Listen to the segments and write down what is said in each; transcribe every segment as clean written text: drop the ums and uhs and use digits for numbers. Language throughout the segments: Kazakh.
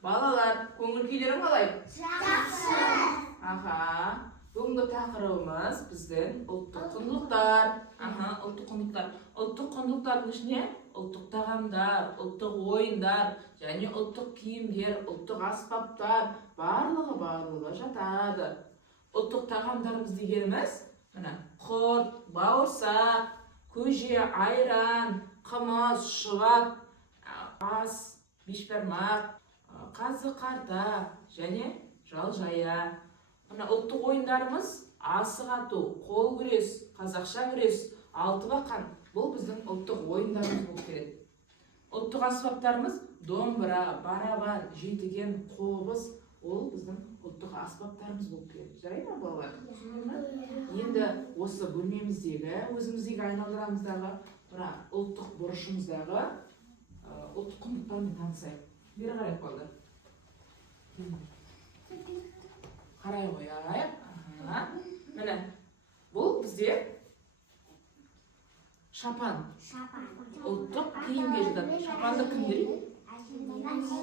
Balalar, көңіл күйлерің қалай? Жақсы. Бүгінгі тақырыбымыз біздің ұлттық құндылықтар. Ұлттық құндылықтар. Ұлттық құндылықтардың ішіне ұлттық тағамдар, ұлттық ойындар, және ұлттық киімдер, ұлттық аспаптар барлығы жатады. Ұлттық тағамдарымыз дегеніміз, құрт, бауырсақ, көже, айран, қымыз, шұбат, ас, бешбармақ, қазы қарта және жал-жая. Ұлттық ойындарымыз асық ату, қол күрес, қазақша күрес, алты бақан. Бұл біздің ұлттық ойындарымыз болып келеді. Ұлттық аспаптарымыз домбыра, барабан, жетіген, қобыз. Ол біздің ұлттық аспаптарымыз болып келеді. Жарайды ма, балалар? Енді осы бөлмеміздегі, өзіміздегі айналдырамыздағы ұлттық бұрышымыздағы ұлттық құндылықтармен танысайық. Бері қарайық, балалар. Қарай қояйық. Міне, бұл бізде шапан. Ұлттық киімге жатады. Шапанды кім дейді?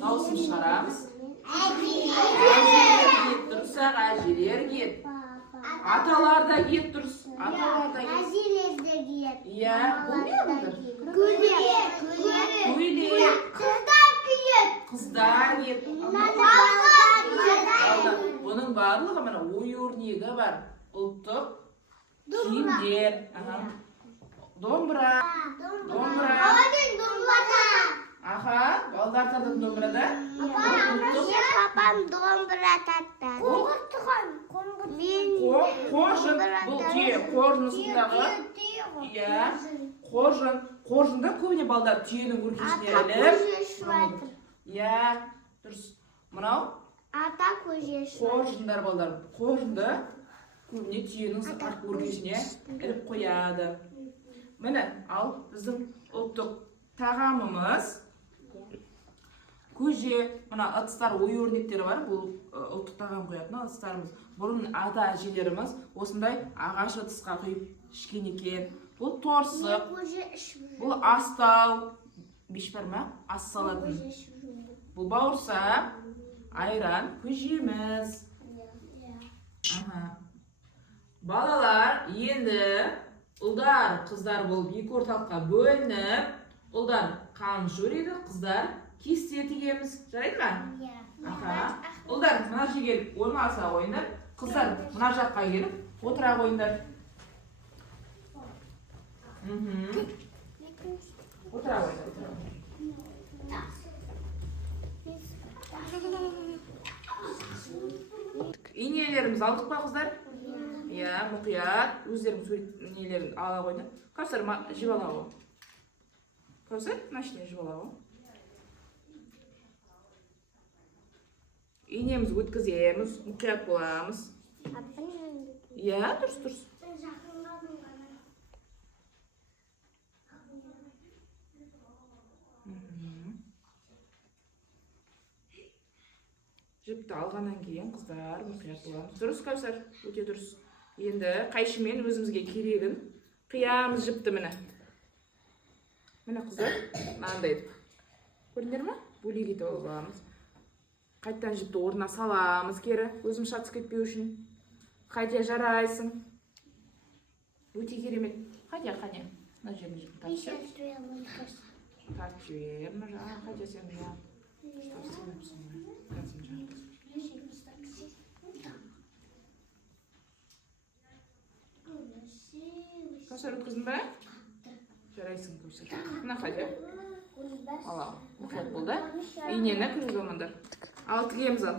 Дауысын шығарамыз. Әжелер киет, дұрысақ, әжелер киет. Аталар да киет, дұрыс. Аталар да киет. Әжелер де киет. Иә, бұл не бұлдар? Көйлек. Қыздар киет. Қыздар киет. Бұның барлығы ою-өрнегі бар. Ұлттық киімдер. Домбыра. Балдар тататын домбырада. Папам домбыра татты. Қоржын. Бұл түйе. Қоржын ұсындағы. Қоржын. Қоржында көбіне балдар түйенің өркешіне іліп. Дұрыс. Мынау? Ата көжесі. Қоржындар балдар. Қоржынды көбіне түйенің өркешіне іліп қояды. Міне, ал біздің ұлттық тағамымыз көже, мына ыдыстар, ою-өрнектері бар. Бұл ұлттық тағам қоятын ыдыстарымыз. Бұрын ата-әжелеріміз осындай ағаш ыдысқа құйып ішкен екен. Бұл торсық, бұл астау, бешбармақ, ас салатын. Бұл бауырсақ, айран, көжеміз. Балалар, енді ұлдар, қыздар болып екі орталыққа бөлініп, ұлдар қамшы өреді, қыздар кесте тігеміз. Жарайды ма? Ұлдар мына жерге келіп ойнаса ойындар, қыздар мына жаққа келіп отыра қойыңдар. Отыра қойыңдар. Инелеріміз алдық па, қыздар? Мұқият. Өздерің сурет нелерін ала қойды. Кәусар, жеп ала ғой. Кәусар, машине жеп ала ғой. Инеміз өткіземіз, мұқият боламыз. Дұрыс. Жіпті алғаннан кейін қыздар мұқият боламыз. Дұрыс, Кәусар, өте дұрыс. Енді қайшымен өзімізге керегін қиямыз жіпті міне. Міне қыздар, мынандай. Көрдіңдер ме? Бөлек етіп аламыз. Қайттан жіпті орнына саламыз кері, өзіміз шатыс кетпеу үшін. Қайтя жарайсың. Өте керемет. Қайтя. Мына жеріне жіпті тартшы. Тартшы жібер. Қайтя сен жақ. Кәусар, өткіздің бе? Жарайсың, Кәусар. Мына Қадя. Алау, мұқият болды. Инені кіргіз олмандар. Ал тігеміз ал.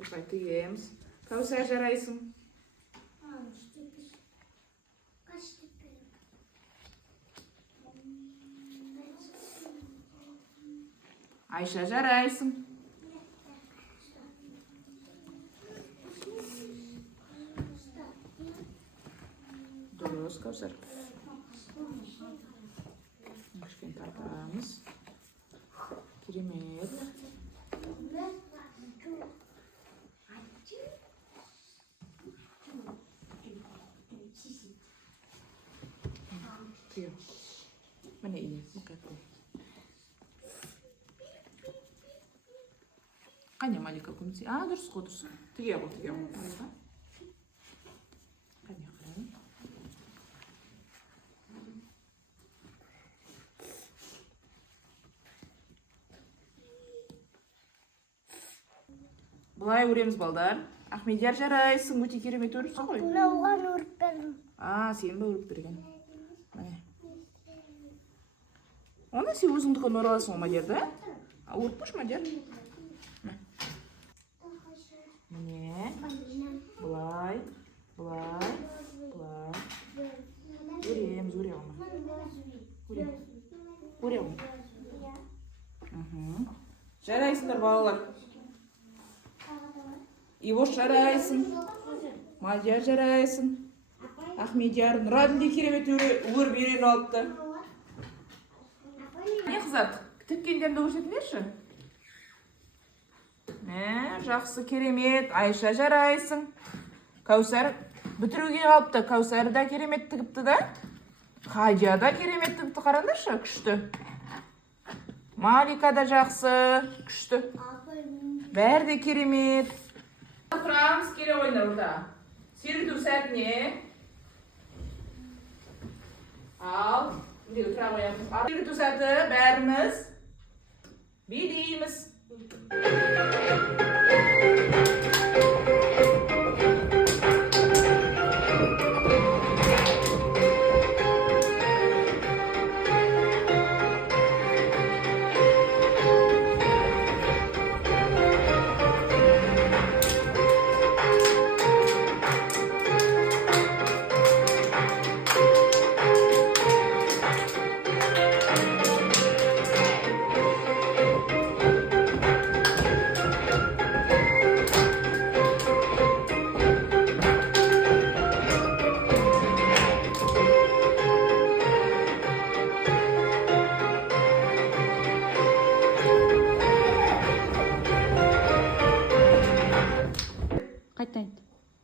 Осылай тігеміз. Кәусар, жарайсың. Айша, жарайсың. Дұрыс, Кәусар. Кішкене тартамыз. Керемет. Түйе. Міне ие. Қане Малика көмсе? Дұрыс қой, дұрыс. Тіге ғой, тіге ғой. Қане қарайын. Бұлай өреміз балдар. Ахмедияр, жарайсың, өте керемет өріпсің ғой. Оған өріп бердім. Сен бе өріп берген? Оны сен өзіңдікі нөр аласың ғой, Мадияр, да? Өріп көш, Мадияр. Міне. Бұлай. Бұлай. Бұлай. Өреміз, өре Өре. Жарайсыңдар, балалар. Ивош, жарайсың. Мадияр, жарайсың. Ахмедияр, Нұраділде керемет өріп үйрен алыпты. Не қызат? Тіккендерді көрсетіңдерші? Жақсы, керемет. Айша, жарайсың. Кәусар бітіруге қалыпты. Кәусар да керемет тігіпті да. Хадия да керемет тігіпті, қараңдаршы, күшті. Малика да жақсы, күшті. Бәрі де керемет. Тұрамыз, келе ойындар орда. Сүйрету сәтіне. Ал, үндегі тұра қоямыз. Сүйрету сәті бәріміз билейміз.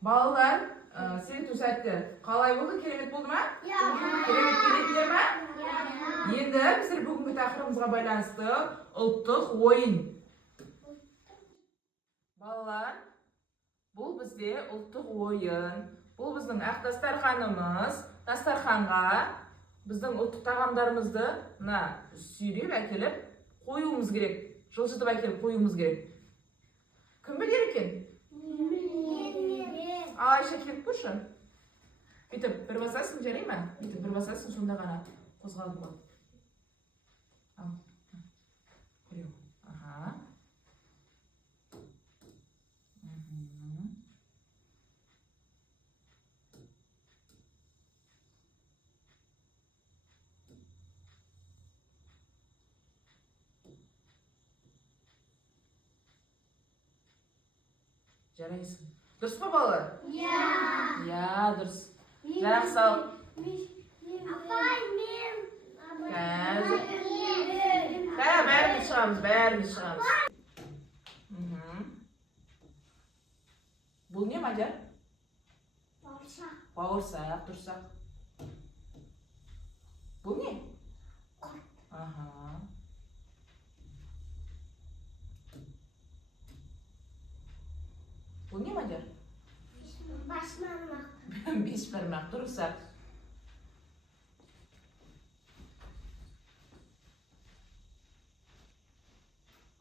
Балалар, сүйрету сәтті қалай болды? Керемет болды ма? Керемет келетіндер ма? Енді біздер бүгінгі тақырыбымызға байланысты ұлттық ойын. Балалар, бұл бізде ұлттық ойын. Бұл біздің ақ дастарханымыз. Дастарханға біздің ұлттық тағамдарымызды сүйреп әкеліп қоюымыз керек. Жылжытып әкеліп қоюымыз керек. Кім білер екен? Айша, келіп көрші. Бүйтіп, бір басасың, жарай ма? Бүйтіп, бір басасың, сонда ғана қозғалып болады. Ал. Біреу. Жарайсың. Дұрыс па, балалар? Я, дұрыс. Жарақ сал. Апай, мен. Бәріміз шығамыз. Бұл не, Мадияр? Бауырсақ, дұрсақ. Бұл не? Бұл не, Мадияр? Бешбармақ, дұрысақ.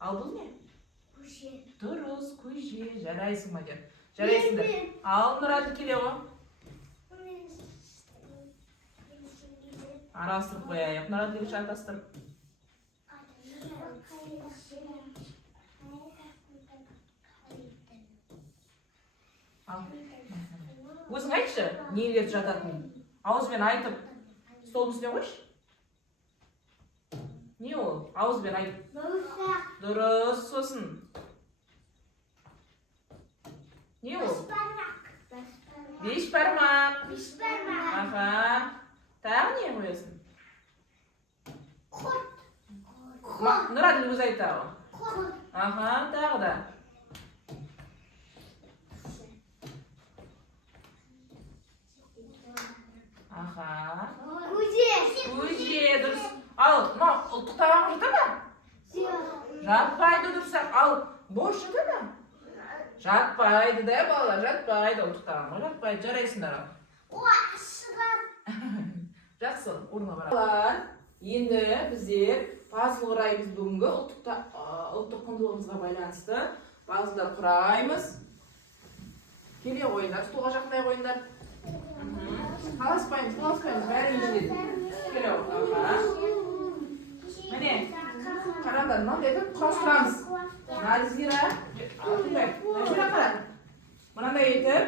Ал бұл не? Көже. Дұрыс, көже. Жарайсың, Мадияр. Жарайсыңдар. Ал, Нұрады келе ғой. Арастырып қояйық. Нұрады келе шантастырып. Өзің айтшы, нелерді жататын. Ауызбен айтып, столдың үстіне қойшы. Не ол? Ауызбен айт. Бауырсақ. Дұрыс, сосын. Не ол? Бешбармақ. Бешбармақ. Аха. Тағы не қоясың? Құрт. Нұрәділ өзі айтады. Құрт. Аха, тағы да. Аха. Көже, дұрыс. Ал, ұлттық тағам жұты ма? Жатпайды дұрысақ. Ал, бош жұты ма? Жатпайды да, балалар, жатпайды ұлттық тағам. Жатпайды, жарайсыңдар. Жақсы, орнына барады. Балалар, енді біздер пазл құраймыз бүгінгі ұлттық құндылығымызға байланысты. Пазлдар құраймыз. Келе қойындар, столға жақтай қойындар. Қаласпаймыз, бәрін жетеді. Келе қойындар. Міне, қараңдар, мынандай етіп құрастырамыз. Назира қара. Мынандай етіп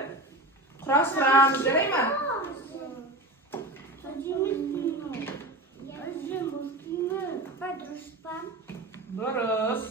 құрастырамыз, жарай ма? Дұрыс.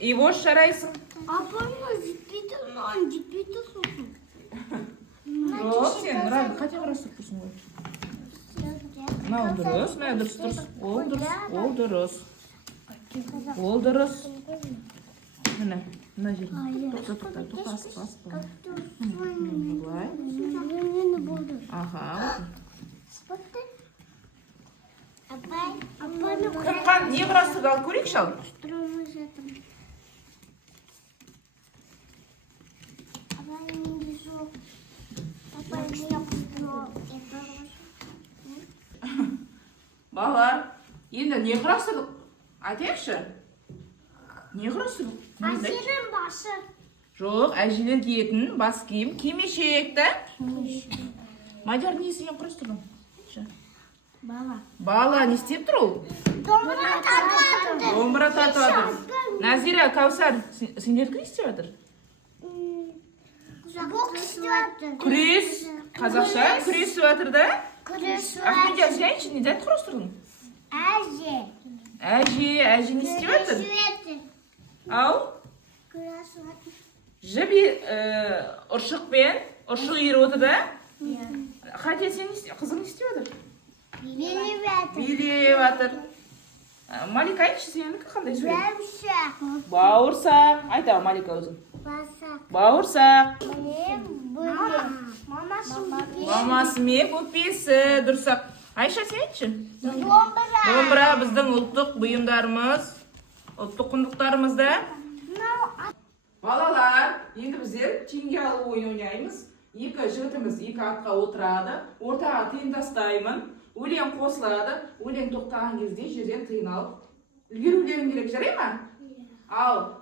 И вот жарайсың. Жоқ, сен Нұрәлі қате қарастырып тұрсың ғой. Мынау дұрыс, мына дұрыс. Ол дұрыс. Ол дұрыс. Міне, мына жерін. Тоқта, аспа. Бұлай. Аха. Қырқан не құрастырды ал көрейікші ал? Балалар, енді не құрастырдық? Айтайықшы? Не құрастырдық? Әженің башы. Жоқ, әжелер киетін бас киім, кимешекті. Мадияр несімен құрастырдың? Бала, не істеп тұр ол? Домбыра тартып жатыр. Назира, Каусар, сендер не істеп жатыр? Бокс істеп жатыр. Күрес, қазақша күресіп жатыр да? Ахмедияр, сен айтшы, не зат құрастырдың? Әже не істеп жатыр? Ау? Жібі ұршықпен, ұршық иіріп отыр да? Хатия, қызың не істеп жатыр? Билеп жатыр. Малика айтшы, сенікі қандай сурет? Бауырсақ. Айта Малика өзің. Бауырсақ. Мамасымен көпесі, дұрсақ. Айша, сен айтшы? Домбыра біздің ұлттық бұйымдарымыз, ұлттық құндылықтарымызда. Балалар, енді біздер теңге алу ойын ойнаймыз. Екі жігітіміз екі атқа отырады, ортаға тиын тастаймын. Өлең қосылады, өлең тоқтаған кезде жерден тиын алып үлгерулерің керек, жарай ма? Ал.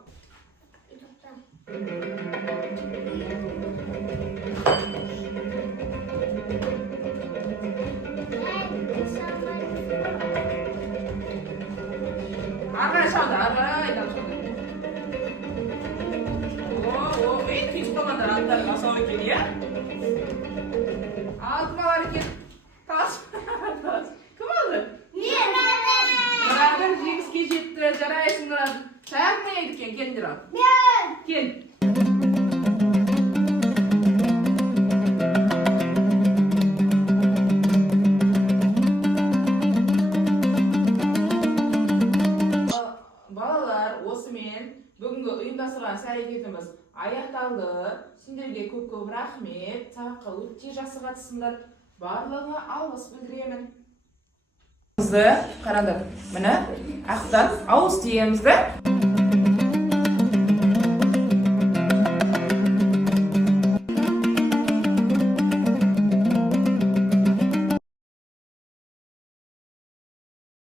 Ағай шауды, айдан шауды. Ең түйіс қалғандар аттарын асау екен, е? Алтымалар екен. Кім алды? Нұрәділ жеңіске жетті, жарайсың Нұрәділ. Шаяқ не еді екен, келіңдер ал. Мен! Кел. Балалар, осымен бүгінгі ұйымдастырған іс-әрекетіміз аяқталды. Сендерге көп рахмет. Сабаққа өте жақсы қатысыңдар. Барлығына алғыс білдіремін. Қараңдар, міне ақтан ауыз тиеміз да.